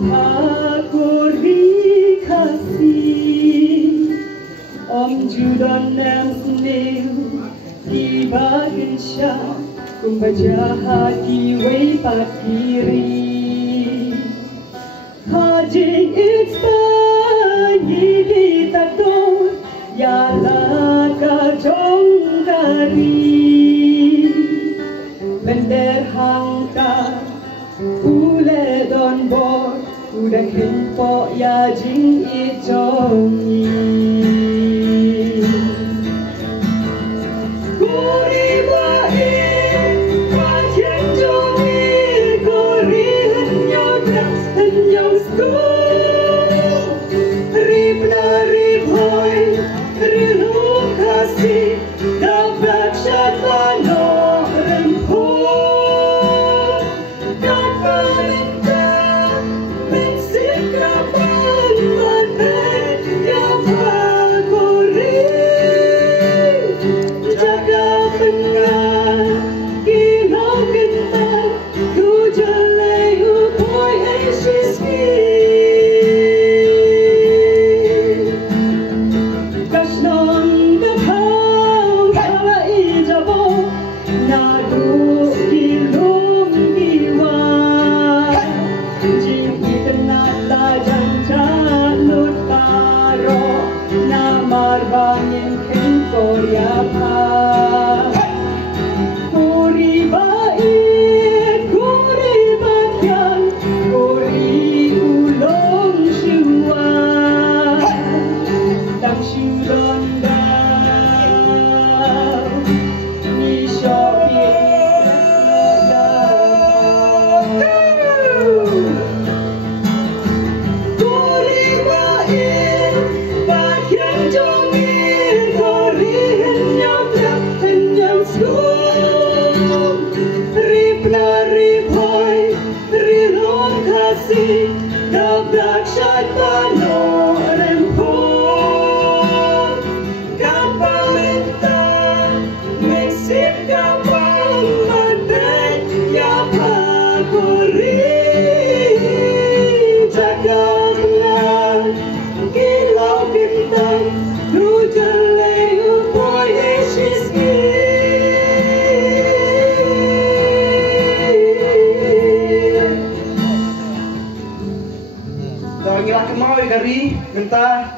Aku kasih Om Judan Namsnil Tiba Insya Kumbaja hati Wai Pakiri Hajing Ikspayi Tato Yala Kajong Kari Bender Hangka Ule Don Bor Udah kempok ya jing ijongi Kuri wae Wajen jongi Kuri henyong Henyong skul Ribla riboy Rilu kasih Dabrak syatano Rempur Dapat Marbangin ken Korea pa Kuri bait Kuri bakyan Kuri ulong shua Tang shudon daw Ni shopping Kuri bait Bakyan Dabrak syatano rempur Kapalenta Mesir kapal Madai Ya pakuri Jagatlah Kilau kentang Nujalai upoy eshiski Ngilah kemau kari, gentah.